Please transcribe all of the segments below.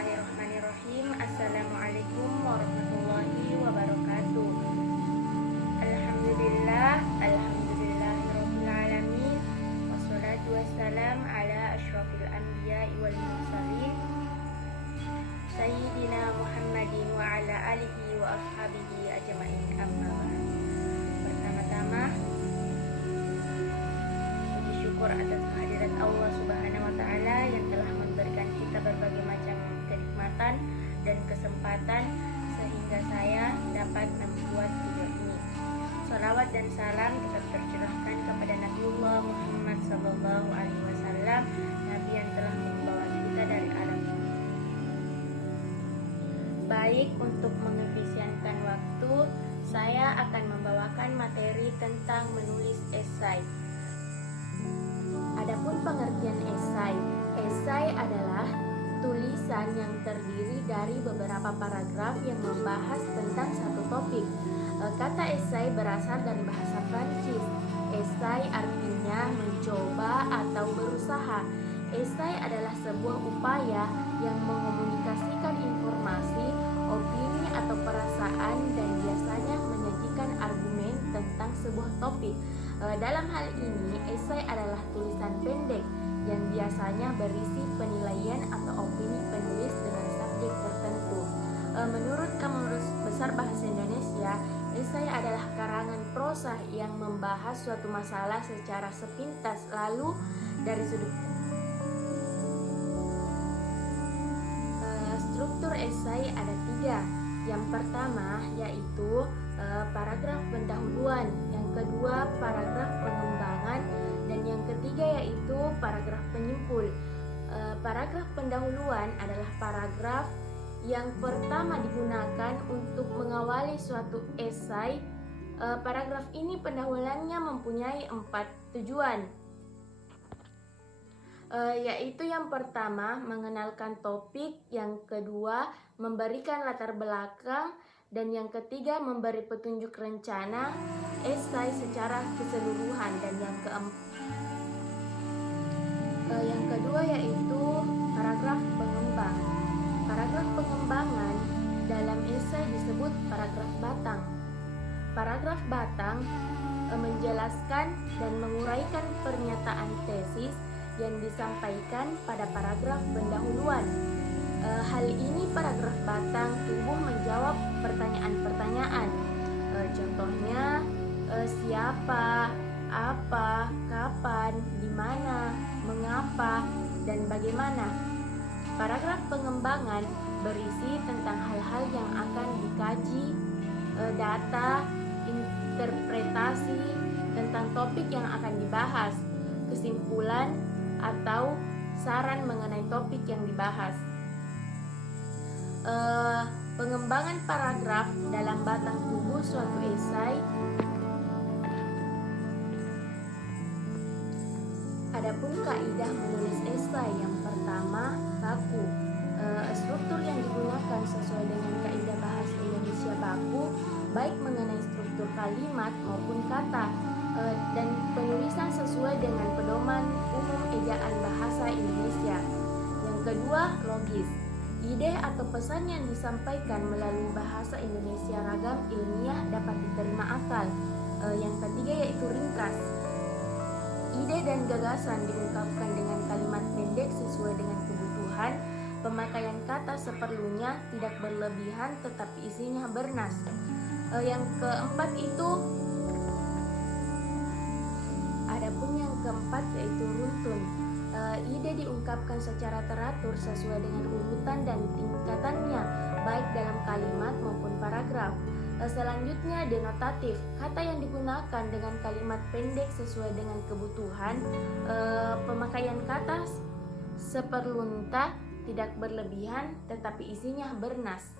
Bismillahirrahmanirrahim. Assalamualaikum warahmatullahi wabarakatuh. Alhamdulillahirabbil alamin. Wassalatu wassalam ala asyrofil anbiya'i wal mursalin Sayyidina Muhammadin wa ala alihi wa ashabihi ajma'in, amma ba'd. Pertama-tama, puji syukur atas kehadirat Allah Subhanahu wa taala yang telah memberikan kita berbagai macam kenikmatan dan kesempatan sehingga saya dapat membuat video ini. Shalawat dan salam tetap tercurahkan kepada Nabiullah Muhammad SAW, Nabi yang telah membawa kita dari alam. Baik, untuk mengefisienkan waktu, saya akan membawakan materi tentang menulis esai. Adapun pengertian esai adalah tulisan yang terdiri dari beberapa paragraf yang membahas tentang satu topik. Kata esai berasal dari bahasa Prancis. Esai artinya mencoba atau berusaha. Esai adalah sebuah upaya yang mengomunikasikan informasi, opini atau perasaan dan biasanya menyajikan argumen tentang sebuah topik. Dalam hal ini, esai adalah tulisan pendek yang biasanya berisi penilaian atau opini penulis dengan subjek tertentu. Menurut Kamus Besar Bahasa Indonesia, esai adalah karangan prosa yang membahas suatu masalah secara sepintas, lalu dari sudut struktur esai ada 3. Yang pertama yaitu paragraf pendahuluan, yang kedua paragraf pengembangan, dan yang ketiga yaitu paragraf penyimpul. Paragraf pendahuluan adalah paragraf yang pertama digunakan untuk mengawali suatu esai. Paragraf ini pendahuluannya mempunyai 4 tujuan, yaitu yang pertama mengenalkan topik, yang kedua memberikan latar belakang, dan yang ketiga memberi petunjuk rencana esai secara keseluruhan, dan yang kedua yaitu paragraf pengembang. Paragraf pengembangan dalam esai disebut paragraf batang. Paragraf batang menjelaskan dan menguraikan pernyataan tesis yang disampaikan pada paragraf pendahuluan. Hal ini paragraf batang tumbuh menjawab pertanyaan-pertanyaan. Contohnya, siapa, apa, kapan, di mana, mengapa, dan bagaimana. Paragraf pengembangan berisi tentang hal-hal yang akan dikaji, data, interpretasi tentang topik yang akan dibahas, kesimpulan, atau saran mengenai topik yang dibahas. Pengembangan paragraf dalam batang tubuh suatu esai. Adapun kaidah menulis esai, yang pertama baku. Struktur yang digunakan sesuai dengan kaidah bahasa Indonesia baku, baik mengenai struktur kalimat maupun kata, dan penulisan sesuai dengan pedoman umum ejaan bahasa Indonesia. Yang kedua, logis. Ide atau pesan yang disampaikan melalui bahasa Indonesia ragam ilmiah dapat diterima akal. Yang ketiga yaitu ringkas. Ide dan gagasan diungkapkan dengan kalimat pendek sesuai dengan kebutuhan. Pemakaian kata seperlunya, tidak berlebihan tetapi isinya bernas. Yang keempat itu, adapun yang keempat yaitu runtun. Ide diungkapkan secara teratur sesuai dengan urutan dan tingkatannya, baik dalam kalimat maupun paragraf. Selanjutnya denotatif, kata yang digunakan dengan kalimat pendek sesuai dengan kebutuhan. Pemakaian kata seperlunta, tidak berlebihan tetapi isinya bernas.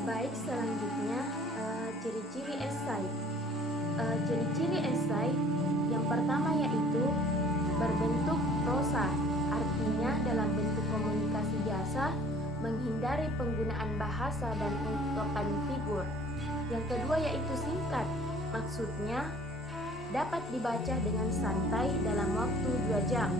Baik, selanjutnya ciri-ciri esai. Ciri-ciri esai yang pertama yaitu berbentuk prosa, artinya dalam bentuk komunikasi biasa, menghindari hindari penggunaan bahasa dan ungkapan figur. Yang kedua yaitu singkat. Maksudnya dapat dibaca dengan santai dalam waktu 2 jam.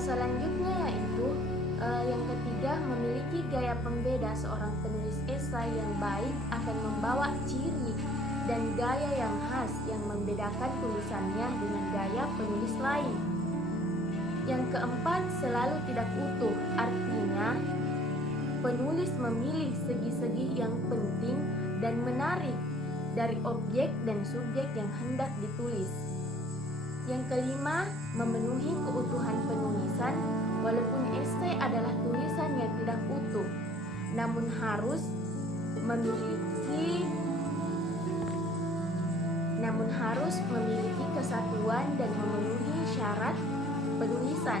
Selanjutnya yaitu yang ketiga, memiliki gaya pembeda. Seorang penulis esai yang baik akan membawa ciri dan gaya yang khas yang membedakan tulisannya dengan gaya penulis lain. Yang keempat, selalu tidak utuh. Artinya, penulis memilih segi-segi yang penting dan menarik dari objek dan subjek yang hendak ditulis. Yang kelima, memenuhi keutuhan penulisan. Walaupun esai adalah tulisan yang tidak utuh, namun harus memiliki kesatuan dan memenuhi syarat penulisan,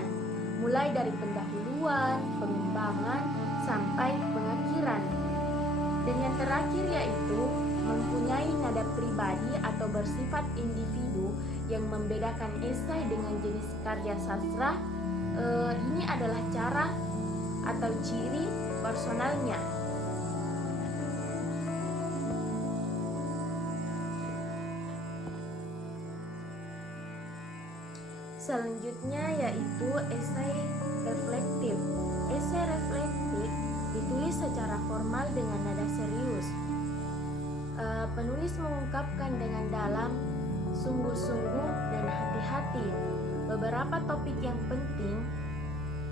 mulai dari pendahuluan, pengembangan, sampai pengakhiran. Dan yang terakhir yaitu mempunyai nada pribadi atau bersifat individu yang membedakan esai dengan jenis karya sastra. Ini adalah cara atau ciri personalnya. Selanjutnya yaitu esai reflektif. Esai reflektif ditulis secara formal dengan nada serius. Penulis mengungkapkan dengan dalam, sungguh-sungguh, dan hati-hati beberapa topik yang penting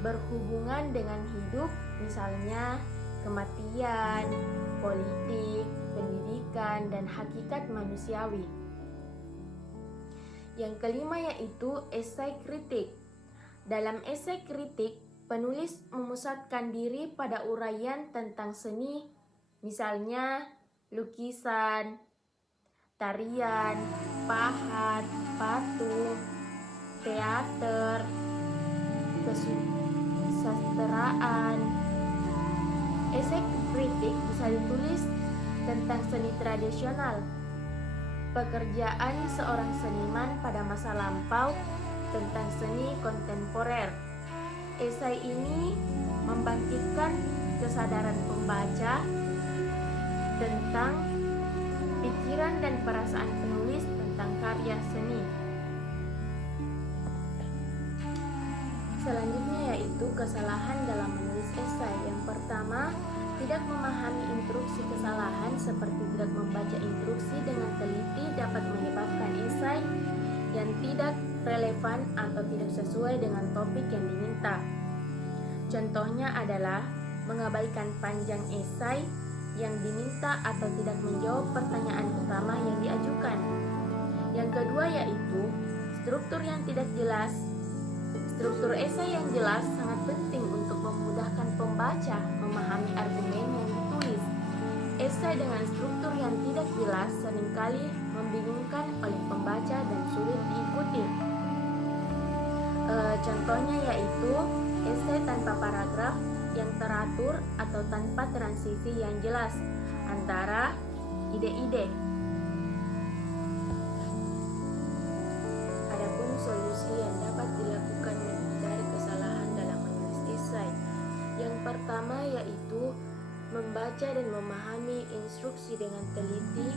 berhubungan dengan hidup, misalnya kematian, politik, pendidikan, dan hakikat manusiawi. Yang kelima yaitu esai kritik. Dalam esai kritik, penulis memusatkan diri pada uraian tentang seni, misalnya lukisan, tarian, pahat, patung, teater, kesusastraan. Esai kritik bisa ditulis tentang seni tradisional, pekerjaan seorang seniman pada masa lampau, tentang seni kontemporer. Esai ini membangkitkan kesadaran pembaca tentang pikiran dan perasaan penulis tentang karya seni. Selanjutnya yaitu kesalahan dalam menulis esai. Yang pertama, tidak memahami instruksi. Kesalahan seperti tidak membaca instruksi dengan teliti dapat menyebabkan esai yang tidak relevan atau tidak sesuai dengan topik yang diminta. Contohnya adalah mengabaikan panjang esai yang diminta atau tidak menjawab pertanyaan utama yang diajukan. Yang kedua yaitu struktur yang tidak jelas. Struktur esai yang jelas sangat penting untuk memudahkan pembaca memahami argumen yang ditulis. Esai dengan struktur yang tidak jelas seringkali membingungkan oleh pembaca dan sulit diikuti. Contohnya yaitu esai tanpa paragraf yang teratur atau tanpa transisi yang jelas antara ide-ide. Adapun solusi yang dapat dilakukan menghindari kesalahan dalam menulis esai. Yang pertama yaitu membaca dan memahami instruksi dengan teliti.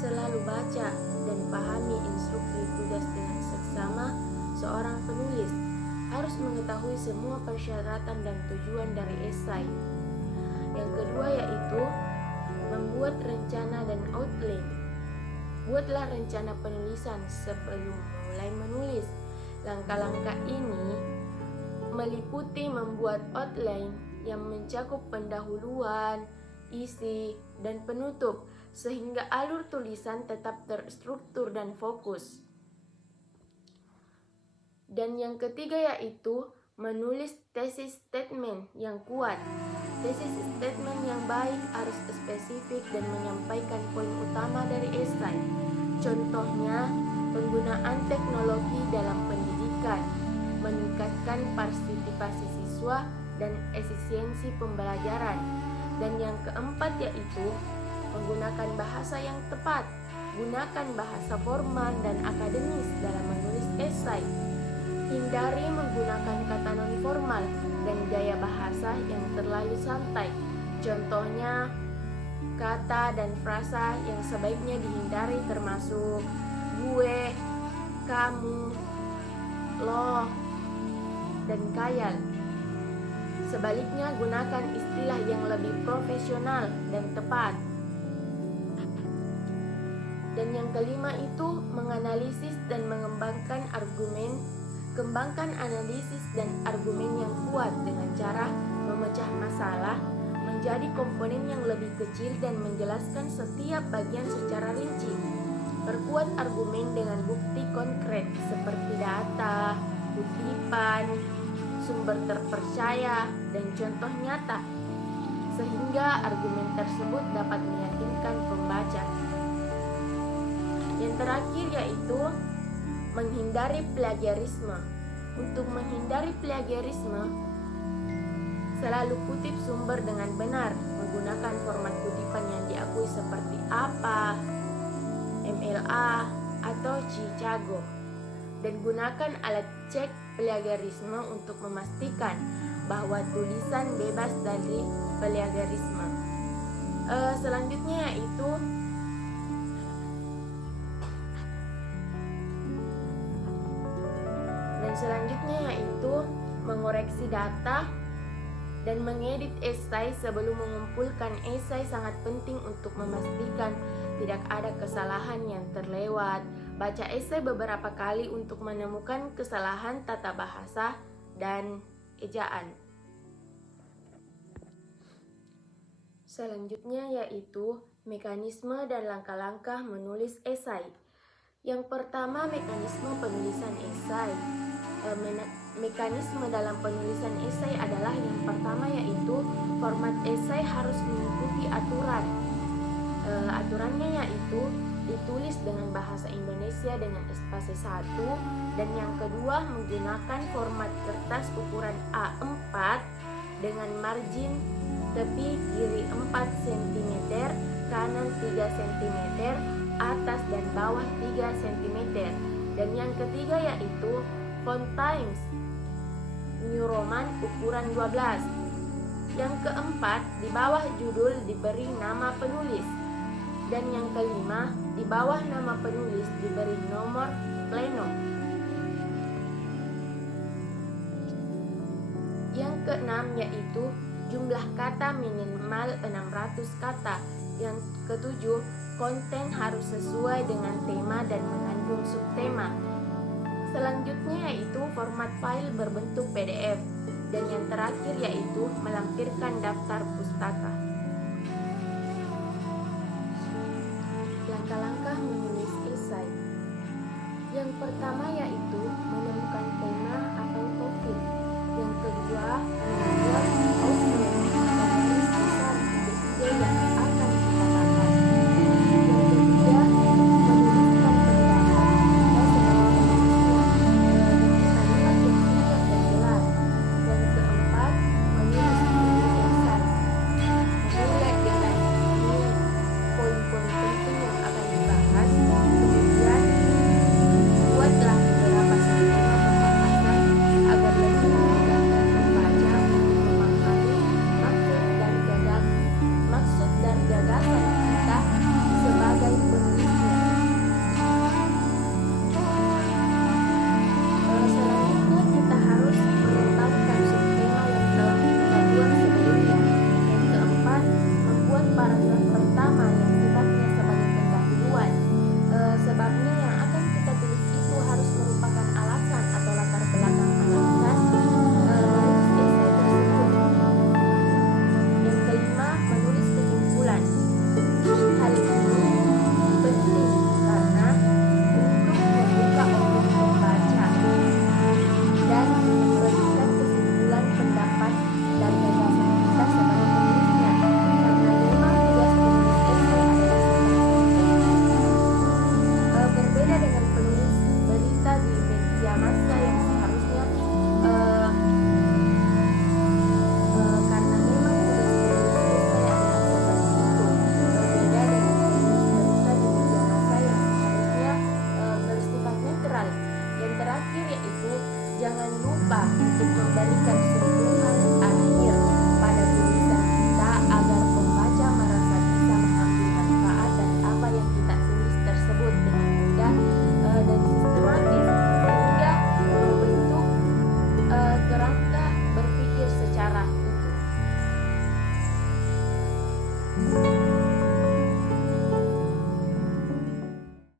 Selalu baca dan pahami instruksi tugas dengan seksama. Seorang penulis harus mengetahui semua persyaratan dan tujuan dari esai. Yang kedua yaitu membuat rencana dan outline. Buatlah rencana penulisan sebelum mulai menulis. Langkah-langkah ini meliputi membuat outline yang mencakup pendahuluan, isi, dan penutup sehingga alur tulisan tetap terstruktur dan fokus. Dan yang ketiga yaitu menulis thesis statement yang kuat. Thesis statement yang baik harus spesifik dan menyampaikan poin utama dari esai. Contohnya, penggunaan teknologi dalam pendidikan, meningkatkan partisipasi siswa dan efisiensi pembelajaran. Dan yang keempat yaitu menggunakan bahasa yang tepat. Gunakan bahasa formal dan akademis dalam menulis esai. Hindari menggunakan kata non-formal terlalu santai. Contohnya, kata dan frasa yang sebaiknya dihindari termasuk gue, kamu, lo, dan kayal. Sebaliknya, gunakan istilah yang lebih profesional dan tepat. Dan yang kelima itu menganalisis dan mengembangkan argumen. Kembangkan analisis dan argumen yang kuat dengan cara memecah masalah menjadi komponen yang lebih kecil dan menjelaskan setiap bagian secara rinci. Perkuat argumen dengan bukti konkret seperti data, kutipan, sumber terpercaya, dan contoh nyata, sehingga argumen tersebut dapat meyakinkan pembaca. Yang terakhir yaitu menghindari plagiarisme. Untuk menghindari plagiarisme, selalu kutip sumber dengan benar, menggunakan format kutipan yang diakui seperti APA, MLA, atau Chicago. Dan gunakan alat cek plagiarisme untuk memastikan bahwa tulisan bebas dari plagiarisme. Selanjutnya yaitu mengoreksi data dan mengedit esai sebelum mengumpulkan esai sangat penting untuk memastikan tidak ada kesalahan yang terlewat. Baca esai beberapa kali untuk menemukan kesalahan tata bahasa dan ejaan. Selanjutnya yaitu mekanisme dan langkah-langkah menulis esai. Yang pertama, mekanisme penulisan esai. Mekanisme dalam penulisan esai adalah yang pertama yaitu format esai harus mengikuti aturan. Aturannya yaitu ditulis dengan bahasa Indonesia dengan spasi 1, dan yang kedua menggunakan format kertas ukuran A4 dengan margin tepi kiri 4 cm, kanan 3 cm, atas dan bawah 3 cm. Dan yang ketiga yaitu font Times New Roman ukuran 12. Yang keempat, di bawah judul diberi nama penulis. Dan yang kelima, di bawah nama penulis diberi nomor pleno. Yang keenam yaitu jumlah kata minimal 600 kata. Yang ketujuh, konten harus sesuai dengan tema dan mengandung subtema. Selanjutnya yaitu format file berbentuk PDF. Dan yang terakhir yaitu melampirkan daftar pustaka. Langkah-langkah menulis esai. Yang pertama yaitu menemukan tema atau topik. Yang kedua,